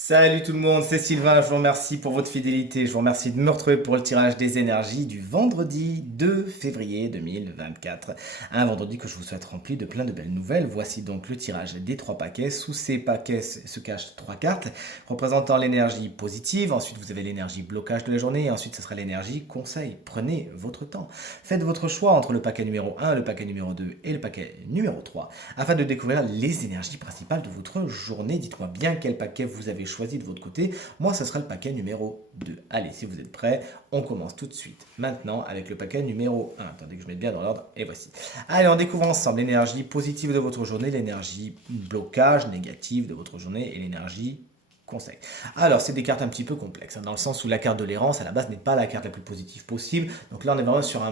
Salut tout le monde, c'est Sylvain, je vous remercie pour votre fidélité, je vous remercie de me retrouver pour le tirage des énergies du vendredi 2 février 2024. Un vendredi que je vous souhaite rempli de plein de belles nouvelles. Voici donc le tirage des trois paquets. Sous ces paquets se cachent trois cartes représentant l'énergie positive, ensuite vous avez l'énergie blocage de la journée et ensuite ce sera l'énergie conseil. Prenez votre temps. Faites votre choix entre le paquet numéro 1, le paquet numéro 2 et le paquet numéro 3 afin de découvrir les énergies principales de votre journée. Dites-moi bien quel paquet vous avez choisi de votre côté. Moi, ce sera le paquet numéro 2. Allez, si vous êtes prêts, on commence tout de suite. Maintenant, avec le paquet numéro 1. Attendez que je mette bien dans l'ordre. Et voici. Allez, on découvre ensemble l'énergie positive de votre journée, l'énergie blocage négative de votre journée et l'énergie conseil. Alors, c'est des cartes un petit peu complexes, dans le sens où la carte de l'errance, à la base, n'est pas la carte la plus positive possible. Donc là, on est vraiment sur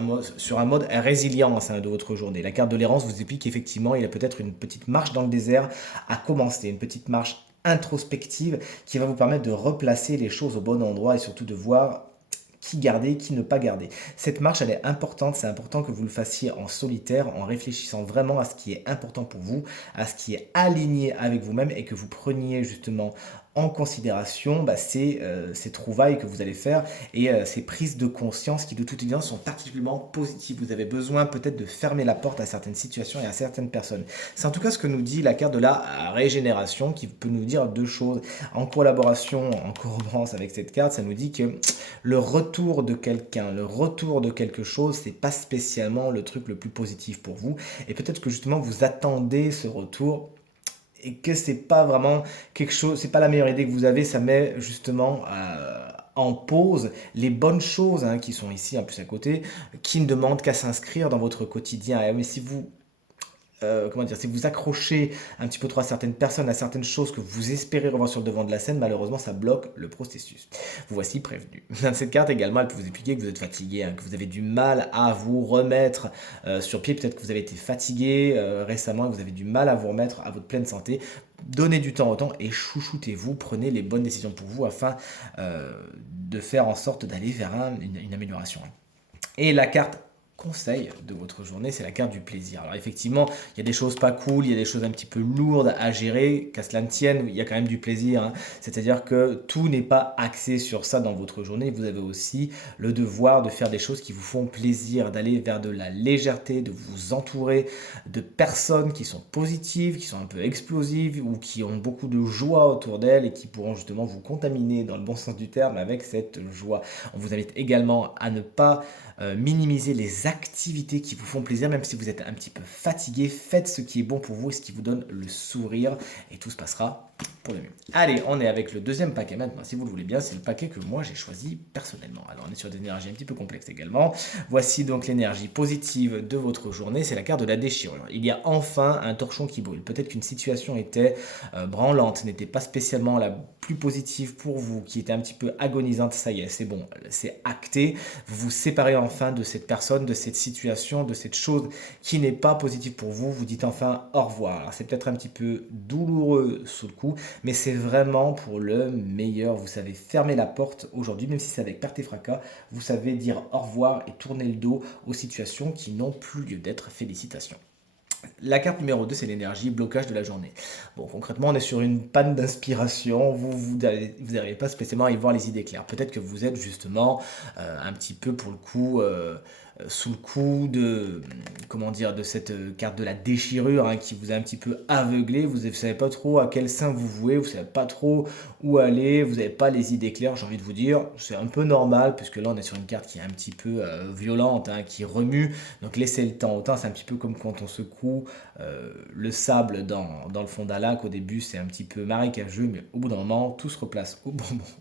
un mode résilience de votre journée. La carte de l'errance vous explique qu'effectivement, il y a peut-être une petite marche dans le désert à commencer, une petite marche introspective qui va vous permettre de replacer les choses au bon endroit et surtout de voir qui garder, qui ne pas garder. Cette marche, elle est importante, c'est important que vous le fassiez en solitaire, en réfléchissant vraiment à ce qui est important pour vous, à ce qui est aligné avec vous-même et que vous preniez justement en considération ces trouvailles que vous allez faire et ces prises de conscience qui de toute évidence sont particulièrement positives. Vous avez besoin peut-être de fermer la porte à certaines situations et à certaines personnes. C'est en tout cas ce que nous dit la carte de la régénération qui peut nous dire deux choses. En collaboration, en corroborance avec cette carte, ça nous dit que le retour de quelqu'un, le retour de quelque chose, c'est pas spécialement le truc le plus positif pour vous. Et peut-être que justement vous attendez ce retour et que c'est pas vraiment quelque chose, c'est pas la meilleure idée que vous avez, ça met justement en pause les bonnes choses qui sont ici en plus à côté, qui ne demandent qu'à s'inscrire dans votre quotidien. Et mais si vous comment dire, si vous accrochez un petit peu trop à certaines personnes, à certaines choses que vous espérez revoir sur le devant de la scène, malheureusement, ça bloque le processus. Vous voici prévenu. Cette carte également, elle peut vous expliquer que vous êtes fatigué, que vous avez du mal à vous remettre sur pied. Peut-être que vous avez été fatigué récemment, que vous avez du mal à vous remettre à votre pleine santé. Donnez du temps au temps et chouchoutez-vous, prenez les bonnes décisions pour vous afin de faire en sorte d'aller vers une amélioration. Et la carte conseil de votre journée, c'est la carte du plaisir. Alors effectivement, il y a des choses pas cool, il y a des choses un petit peu lourdes à gérer, qu'à cela ne tienne, il y a quand même du plaisir. C'est-à-dire que tout n'est pas axé sur ça dans votre journée. Vous avez aussi le devoir de faire des choses qui vous font plaisir, d'aller vers de la légèreté, de vous entourer de personnes qui sont positives, qui sont un peu explosives ou qui ont beaucoup de joie autour d'elles et qui pourront justement vous contaminer dans le bon sens du terme avec cette joie. On vous invite également à ne pas minimiser les activités qui vous font plaisir, même si vous êtes un petit peu fatigué, faites ce qui est bon pour vous et ce qui vous donne le sourire et tout se passera pour le mieux. Allez, on est avec le deuxième paquet maintenant, si vous le voulez bien, c'est le paquet que moi j'ai choisi personnellement. Alors on est sur des énergies un petit peu complexes également. Voici donc l'énergie positive de votre journée, c'est la carte de la déchirure. Il y a enfin un torchon qui brûle. Peut-être qu'une situation était branlante, n'était pas spécialement la plus positive pour vous, qui était un petit peu agonisante, ça y est, c'est bon, c'est acté. Vous vous séparez enfin de cette personne, de cette situation, de cette chose qui n'est pas positive pour vous. Vous dites enfin au revoir. Alors c'est peut-être un petit peu douloureux sous le coup, mais c'est vraiment pour le meilleur. Vous savez fermer la porte aujourd'hui, même si c'est avec perte et fracas. Vous savez dire au revoir et tourner le dos aux situations qui n'ont plus lieu d'être. Félicitations. La carte numéro 2, c'est l'énergie, blocage de la journée. Bon, concrètement, on est sur une panne d'inspiration. Vous n'arrivez pas spécialement à y voir les idées claires. Peut-être que vous êtes justement un petit peu pour le coup sous le coup de comment dire de cette carte de la déchirure qui vous a un petit peu aveuglé. Vous ne savez pas trop à quel sein vous vouez, vous ne savez pas trop où aller, vous n'avez pas les idées claires. J'ai envie de vous dire, c'est un peu normal puisque là on est sur une carte qui est un petit peu violente, qui remue. Donc laissez le temps au temps. C'est un petit peu comme quand on secoue le sable dans le fond d'un lac. Au début, c'est un petit peu marécageux, mais au bout d'un moment, tout se replace au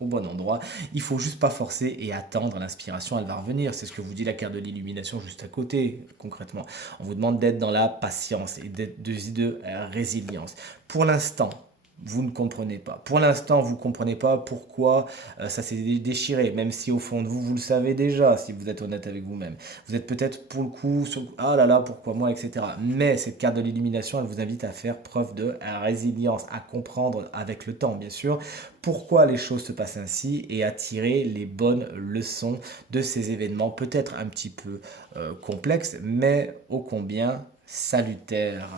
bon endroit. Il faut juste pas forcer et attendre. L'inspiration, elle va revenir. C'est ce que vous dit la carte de l'illumination juste à côté, concrètement. On vous demande d'être dans la patience et d'être de résilience. Pour l'instant, vous ne comprenez pas. Pour l'instant, vous ne comprenez pas pourquoi ça s'est déchiré, même si au fond de vous, vous le savez déjà, si vous êtes honnête avec vous-même. Vous êtes peut-être pour le coup sur ah là là, pourquoi moi, etc. Mais cette carte de l'illumination, elle vous invite à faire preuve de résilience, à comprendre avec le temps, bien sûr, pourquoi les choses se passent ainsi et à tirer les bonnes leçons de ces événements, peut-être un petit peu complexes, mais ô combien salutaire.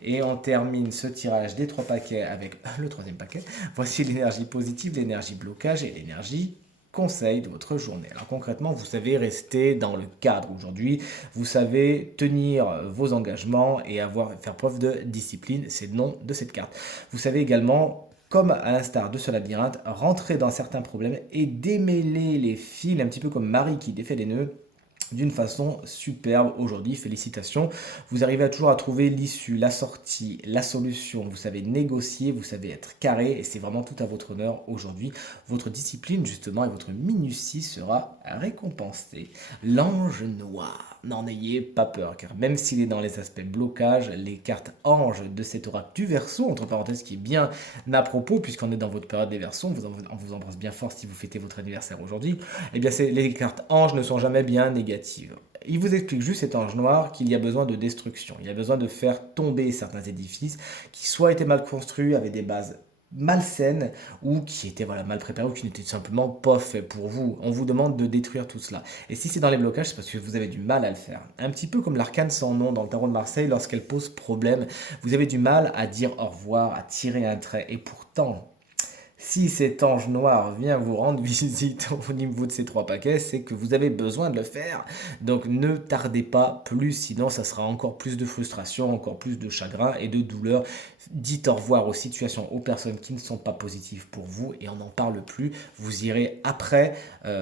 Et on termine ce tirage des 3 paquets avec le troisième paquet. Voici l'énergie positive, l'énergie blocage et l'énergie conseil de votre journée. Alors concrètement, vous savez rester dans le cadre aujourd'hui, vous savez tenir vos engagements et faire preuve de discipline, c'est le nom de cette carte. Vous savez également, comme à l'instar de ce labyrinthe, rentrer dans certains problèmes et démêler les fils, un petit peu comme Marie qui défait les nœuds d'une façon superbe aujourd'hui. Félicitations. Vous arrivez toujours à trouver l'issue, la sortie, la solution. Vous savez négocier, vous savez être carré et c'est vraiment tout à votre honneur aujourd'hui. Votre discipline justement et votre minutie sera récompensée. L'ange noir. N'en ayez pas peur car même s'il est dans les aspects blocage, les cartes anges de cet oracle du Verseau, entre parenthèses qui est bien à propos puisqu'on est dans votre période des Verseaux, on vous embrasse bien fort si vous fêtez votre anniversaire aujourd'hui, eh bien les cartes anges ne sont jamais bien négatives. Il vous explique juste cet ange noir qu'il y a besoin de destruction, il y a besoin de faire tomber certains édifices qui soit étaient mal construits, avaient des bases malsaines ou qui étaient mal préparés ou qui n'étaient tout simplement pas faits pour vous. On vous demande de détruire tout cela. Et si c'est dans les blocages, c'est parce que vous avez du mal à le faire. Un petit peu comme l'arcane sans nom dans le tarot de Marseille, lorsqu'elle pose problème, vous avez du mal à dire au revoir, à tirer un trait. Et pourtant, si cet ange noir vient vous rendre visite au niveau de ces 3 paquets, c'est que vous avez besoin de le faire. Donc ne tardez pas plus, sinon ça sera encore plus de frustration, encore plus de chagrin et de douleur. Dites au revoir aux situations, aux personnes qui ne sont pas positives pour vous et on n'en parle plus. Vous irez après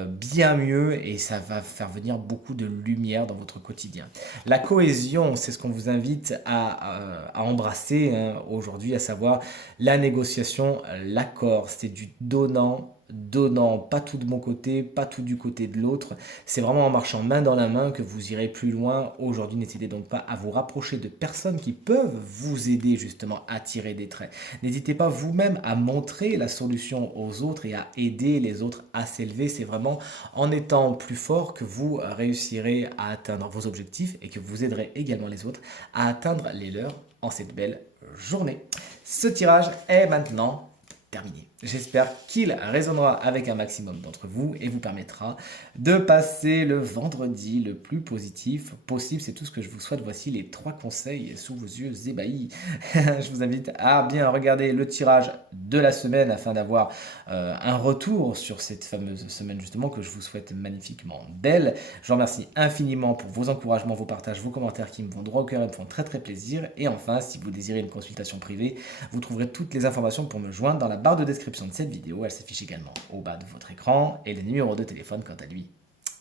bien mieux et ça va faire venir beaucoup de lumière dans votre quotidien. La cohésion, c'est ce qu'on vous invite à embrasser aujourd'hui, à savoir la négociation, l'accord. C'est du donnant, donnant, pas tout de mon côté, pas tout du côté de l'autre. C'est vraiment en marchant main dans la main que vous irez plus loin. Aujourd'hui, n'hésitez donc pas à vous rapprocher de personnes qui peuvent vous aider justement à tirer des traits. N'hésitez pas vous-même à montrer la solution aux autres et à aider les autres à s'élever. C'est vraiment en étant plus fort que vous réussirez à atteindre vos objectifs et que vous aiderez également les autres à atteindre les leurs en cette belle journée. Ce tirage est maintenant terminé. J'espère qu'il résonnera avec un maximum d'entre vous et vous permettra de passer le vendredi le plus positif possible. C'est tout ce que je vous souhaite. Voici les 3 conseils sous vos yeux ébahis. Je vous invite à bien regarder le tirage de la semaine afin d'avoir un retour sur cette fameuse semaine justement que je vous souhaite magnifiquement belle. Je vous remercie infiniment pour vos encouragements, vos partages, vos commentaires qui me vont droit au cœur et me font très très plaisir. Et enfin, si vous désirez une consultation privée, vous trouverez toutes les informations pour me joindre dans la barre de description de cette vidéo. Elle s'affiche également au bas de votre écran et le numéro de téléphone quant à lui,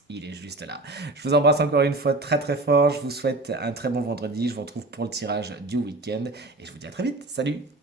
il est juste là. Je vous embrasse encore une fois très très fort. Je vous souhaite un très bon vendredi. Je vous retrouve pour le tirage du week-end et je vous dis à très vite. Salut!